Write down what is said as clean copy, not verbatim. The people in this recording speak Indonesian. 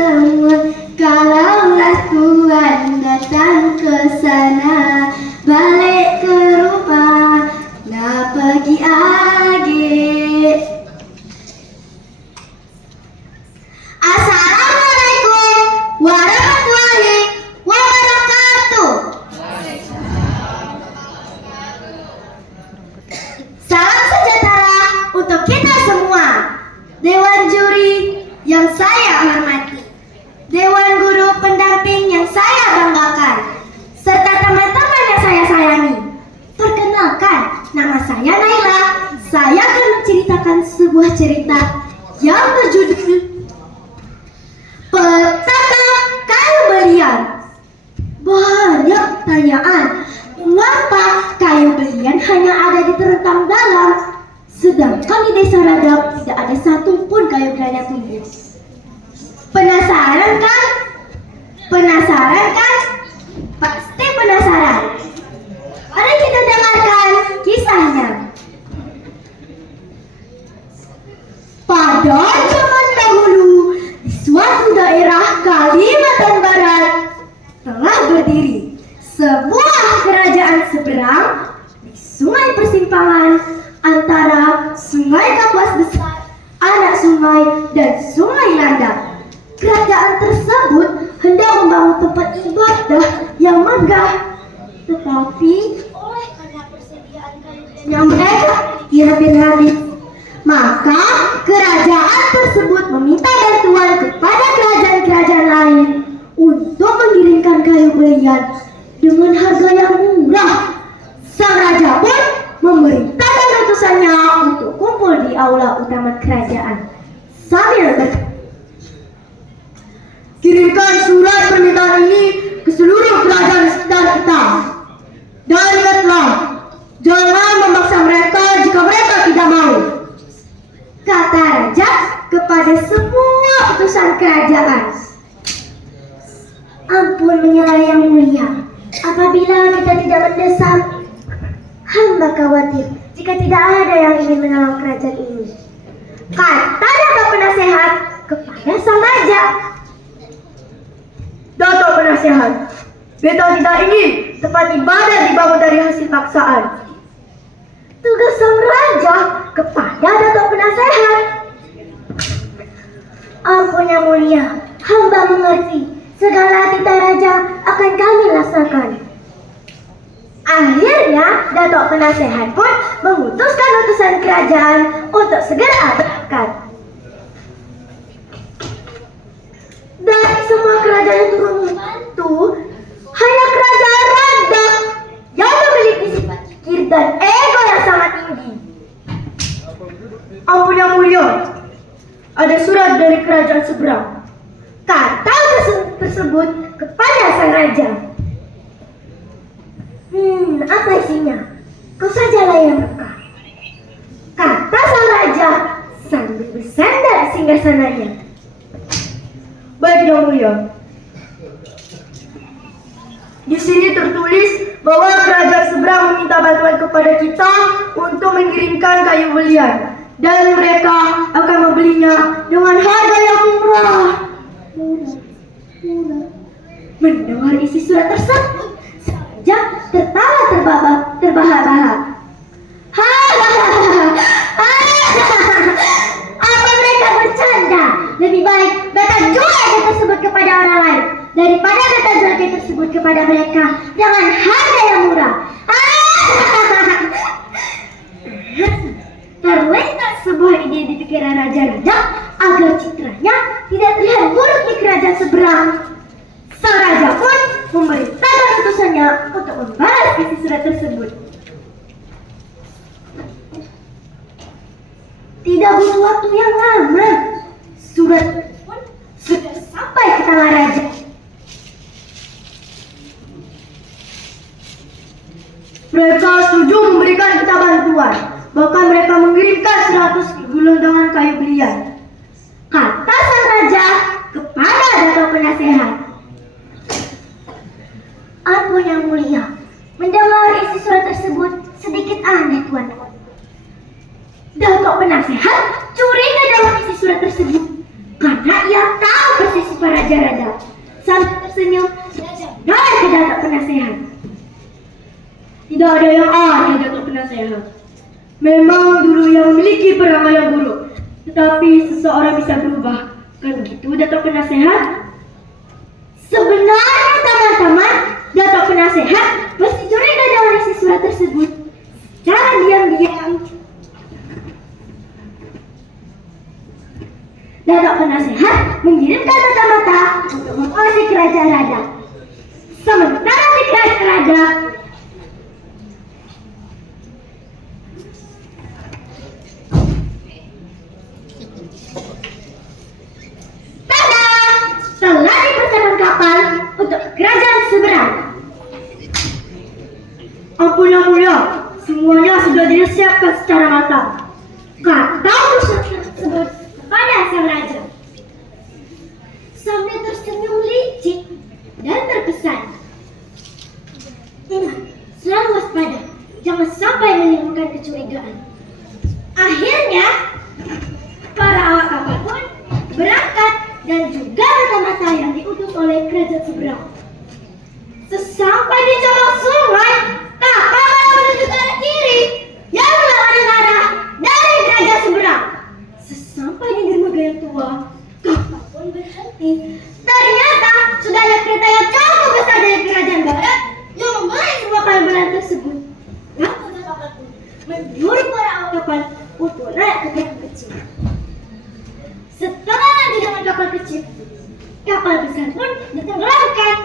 semua. Kalaulah Tuhan datang ke sana, balik ke rumah, nah pergi adik. Assalamualaikum warahmatullahi wabarakatuh. Salam sejahtera untuk kita semua. Dewan juri yang saya hormati, Dewan guru pendamping yang saya banggakan, serta teman-teman yang saya sayangi. Perkenalkan, nama saya Naila. Saya akan menceritakan sebuah cerita yang berjudul Petaka Kayu Belian. Banyak tanyaan, mengapa kayu belian hanya ada di terentang dalam, sedangkan di desa Radap tidak ada satupun kayu belian yang tumbuh. Penasaran kan? Penasaran kan? Pasti penasaran. Mari kita dengarkan kisahnya. Pada zaman dahulu, di suatu daerah Kalimantan Barat telah berdiri sebuah kerajaan seberang di sungai persimpangan antara Sungai Kapuas Besar, Anak Sungai, dan Sungai Landak. Kerajaan tersebut hendak membangun tempat ibadah yang megah, tetapi oleh karena persediaan kayu yang mereka tidak habis, maka kerajaan tersebut meminta bantuan kepada kerajaan-kerajaan lain untuk mengirimkan kayu belian dengan harga yang murah. Sang raja pun memerintahkan utusannya untuk kumpul di aula utama kerajaan sambil berkata, kirimkan surat permintaan ini ke seluruh kerajaan sekitar kita. Dan ingatlah, jangan memaksa mereka jika mereka tidak mau, kata raja kepada semua utusan kerajaan. Ampun menyerah yang mulia, apabila kita tidak mendesak, hamba khawatir jika tidak ada yang ingin menolong kerajaan ini, kata Dato' Penasehat kepada sang raja. Dato' Penasehat, beta tidak ingin tempat ibadah dibangun dari hasil paksaan, tugas sang raja kepada Dato' Penasehat. Ampun yang mulia, hamba mengerti. Segala titah raja akan kami laksanakan. Akhirnya Dato' Penasehat pun memutuskan utusan kerajaan untuk segera berangkat. Dari semua kerajaan yang turun membantu, hanya kerajaan Radap yang memiliki sifat kikir dan ego yang sangat tinggi. Ampun yang mulia, ada surat dari kerajaan seberang, kata tersebut kepada sang raja. Apa isinya? Kau sajalah yang buka, kata sang raja sambil bersandar di singgasananya. Baik yang mulia, di sini tertulis bahwa kerajaan seberang meminta bantuan kepada kita untuk mengirimkan kayu belian, dan mereka akan membelinya dengan harga yang murah. Mendengar isi surat tersebut, sang raja tertawa terbahak-bahak. Apa mereka bercanda? Lebih baik beta jual kayu tersebut kepada orang lain daripada beta jual kayu tersebut kepada mereka dengan harga yang murah. Terlintas sebuah ide di pikiran Raja Radap agar citranya tidak terlihat buruk di kerajaan seberang. Sang raja pun memerintahkan utusannya untuk membalas isi surat tersebut. Tidak butuh waktu yang lama, surat pun sudah sampai ke tangan raja. Mereka setuju memberikan kita bantuan, bahkan mereka mengirimkan 100 gulungan kayu belian, kata sang raja kepada Dato' Penasehat. Ampun yang mulia, mendengar isi surat tersebut sedikit aneh, Tuan. Dato' Penasehat curiga dengan isi surat tersebut karena raja-raja. Sambil tersenyum, raja balik ke datuk penasehat. Tidak ada yang aneh, datuk penasehat. Memang dulu yang memiliki perangai yang buruk, tetapi seseorang bisa berubah. Kan begitu, datuk penasehat? Sebenarnya teman-teman, datuk penasehat pasti curiga dengan isi surat tersebut. Secara diam-diam, datuk penasehat mengirimkan mata-mata untuk mengawasi kerajaan raja. Sementara di kerajaan raja, telah dipersiapkan kapal untuk kerajaan seberang. Ampun yang mulia, semuanya sudah disiapkan secara matang. Kata utusan tersebut kepada sang raja. Sambil tersenyum licik dan terpesan. Ingat, selalu waspada, jangan sampai menimbulkan kecurigaan. Akhirnya, para awak kapal pun berangkat dan juga mata-mata yang diutus oleh kerajaan seberang. Sesampai di cabang sungai, kapal malah menuju ke arah kiri yang berlawanan arah dari kerajaan seberang. Sesampai di dermaga yang tua, kapal pun berhenti. Ternyata sudah ada kereta yang jauh besar dari kerajaan barat yang membawa semua kawanan tersebut. Dan kapal pun menyuruh para awak kapal untuk naik ke kapal kecil. Setelah lanjut dengan kapal kecil, kapal besar pun ditenggelamkan.